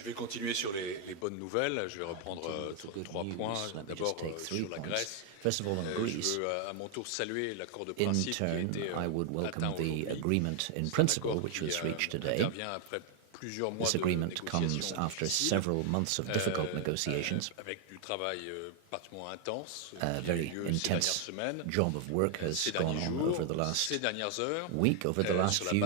Je vais continuer sur les bonnes nouvelles. Je vais reprendre trois points. D'abord sur la Grèce. First of all, on Greece. Je veux à mon tour saluer l'accord de In principe qui a turn, été I would welcome atteint the aujourd'hui. agreement in principle which was reached today. Intervient après plusieurs mois This de agreement comes négociations after difficiles, several months of difficult negotiations. avec du travail particulièrement intense. A very intense job of work has gone on over the last week, over the last few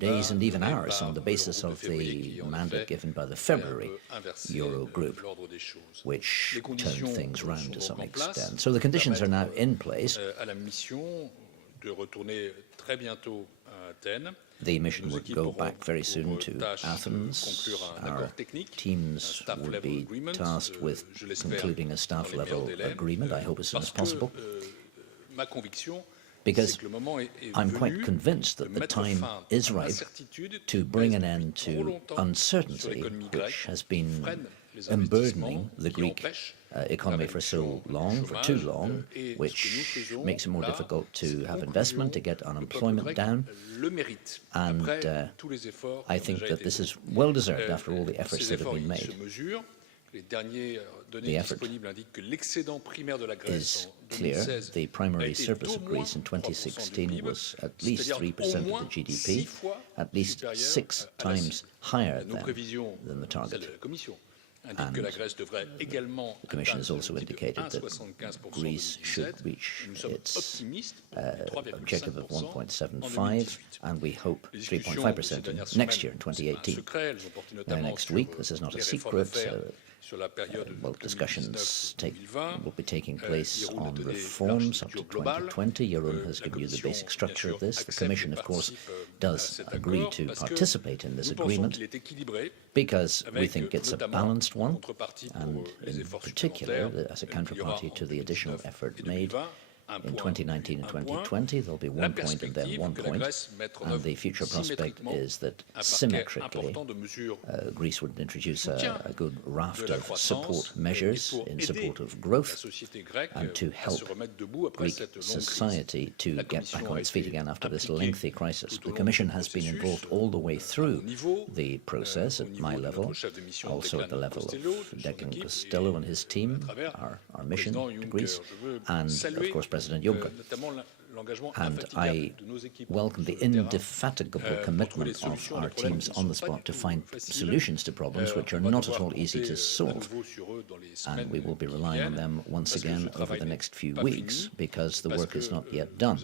days and even hours, on the basis of the mandate given by the February Eurogroup, which turned things round to some extent. So the conditions are now in place. The mission would go back very soon to Athens. Our teams would be tasked with concluding a staff-level agreement, I hope as soon as possible, because I'm quite convinced that the time is ripe to bring an end to uncertainty, which has been emburdening the Greek economy for so long, for too long, which makes it more difficult to have investment, to get unemployment down. And I think that this is well deserved after all the efforts that have been made. The effort is clear. The primary surplus of Greece in 2016 was at least 3% of the GDP, at least 6 times higher than the target. And the Commission has also indicated that Greece should reach its objective of 1.75, and we hope 3.5% next year in 2018. Now, next week, this is not a secret, discussions will be taking place on reforms up to 2020. Jeroen has given you the basic structure of this. The Commission, of course, does agree to participate in this agreement because we think it's a balanced one, and in particular, as a counterparty to the additional effort made in 2019 and 2020, there'll be 1 point and then 1 point, and the future prospect is that symmetrically Greece would introduce a good raft of support measures in support of growth and to help Greek society to get back on its feet again after this lengthy crisis. The Commission has been involved all the way through the process at my level, also at the level of Declan Costello and his team, our mission to Greece, and of course President Juncker. And I welcome the indefatigable commitment of our teams on the spot to find solutions to problems which are not at all easy to solve. And we will be relying on them once again over the next few weeks because the work is not yet done.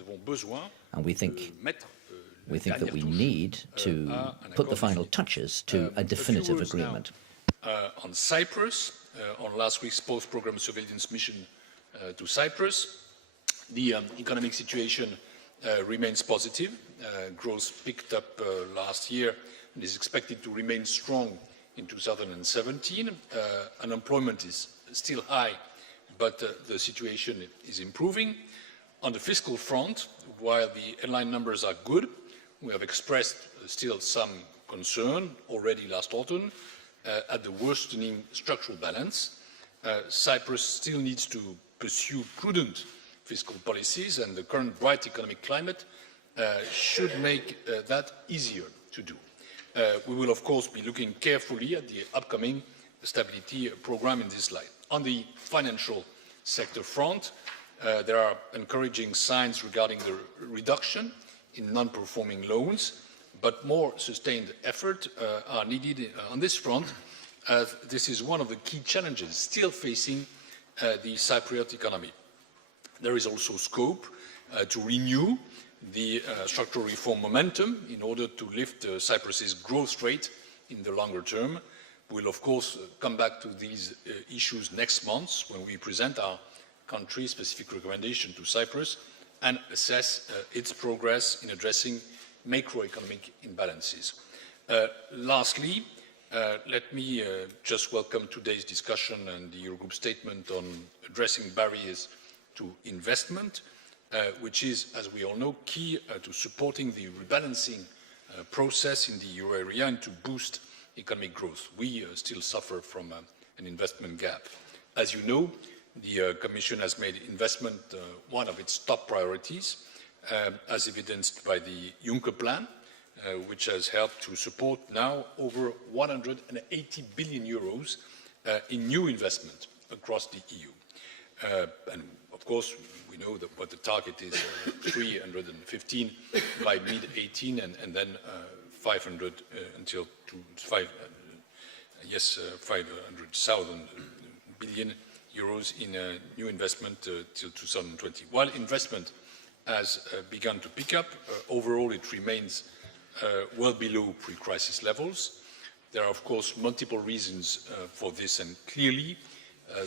And we think that we need to put the final touches to a definitive agreement. On Cyprus, on last week's post-program surveillance mission to Cyprus, the economic situation remains positive. Growth picked up last year and is expected to remain strong in 2017. Unemployment is still high, but the situation is improving. On the fiscal front, while the headline numbers are good, we have expressed still some concern already last autumn at the worsening structural balance. Cyprus still needs to pursue prudent fiscal policies, and the current bright economic climate should make that easier to do. We will, of course, be looking carefully at the upcoming stability programme in this light. On the financial sector front, there are encouraging signs regarding the reduction in non-performing loans, but more sustained effort are needed on this front, as this is one of the key challenges still facing the Cypriot economy. There is also scope to renew the structural reform momentum in order to lift Cyprus's growth rate in the longer term. We'll, of course, come back to these issues next month when we present our country-specific recommendation to Cyprus and assess its progress in addressing macroeconomic imbalances. Lastly, let me just welcome today's discussion and the Eurogroup statement on addressing barriers to investment, which is, as we all know, key to supporting the rebalancing process in the euro area and to boost economic growth. We still suffer from an investment gap. As you know, the Commission has made investment one of its top priorities, as evidenced by the Juncker plan, which has helped to support now over 180 billion euros in new investment across the EU. And of course, we know that what the target is, 315 by mid-18, and then 500 until 500,000 billion euros in new investment till 2020. While investment has begun to pick up, overall it remains well below pre-crisis levels. There are, of course, multiple reasons for this, and clearly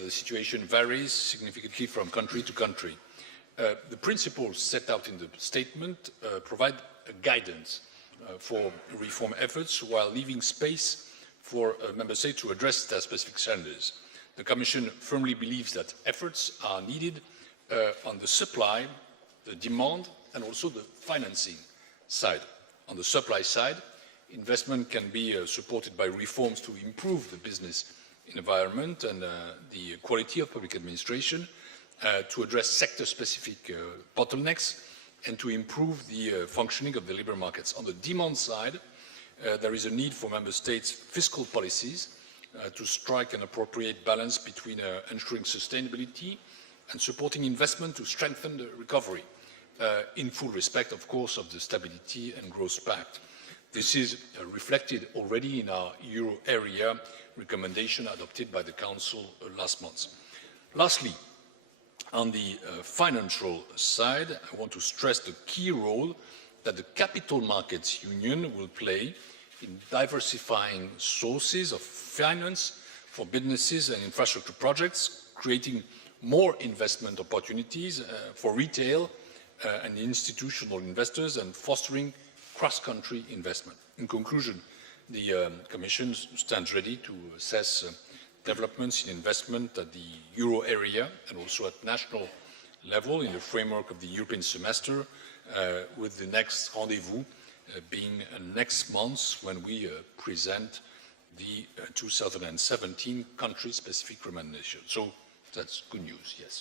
the situation varies significantly from country to country. The principles set out in the statement provide a guidance for reform efforts while leaving space for member states to address their specific challenges. The Commission firmly believes that efforts are needed on the supply, the demand, and also the financing side. On the supply side, investment can be supported by reforms to improve the business environment and the quality of public administration, to address sector-specific bottlenecks, and to improve the functioning of the labour markets. On the demand side, there is a need for member states' fiscal policies to strike an appropriate balance between ensuring sustainability and supporting investment to strengthen the recovery, in full respect, of course, of the Stability and Growth Pact. This is reflected already in our euro area recommendation adopted by the Council last month. Lastly, on the financial side, I want to stress the key role that the Capital Markets Union will play in diversifying sources of finance for businesses and infrastructure projects, creating more investment opportunities for retail and institutional investors, and fostering cross-country investment. In conclusion, the Commission stands ready to assess developments in investment at the euro area and also at national level in the framework of the European semester, with the next rendezvous being next month when we present the 2017 country-specific recommendation. So that's good news, yes.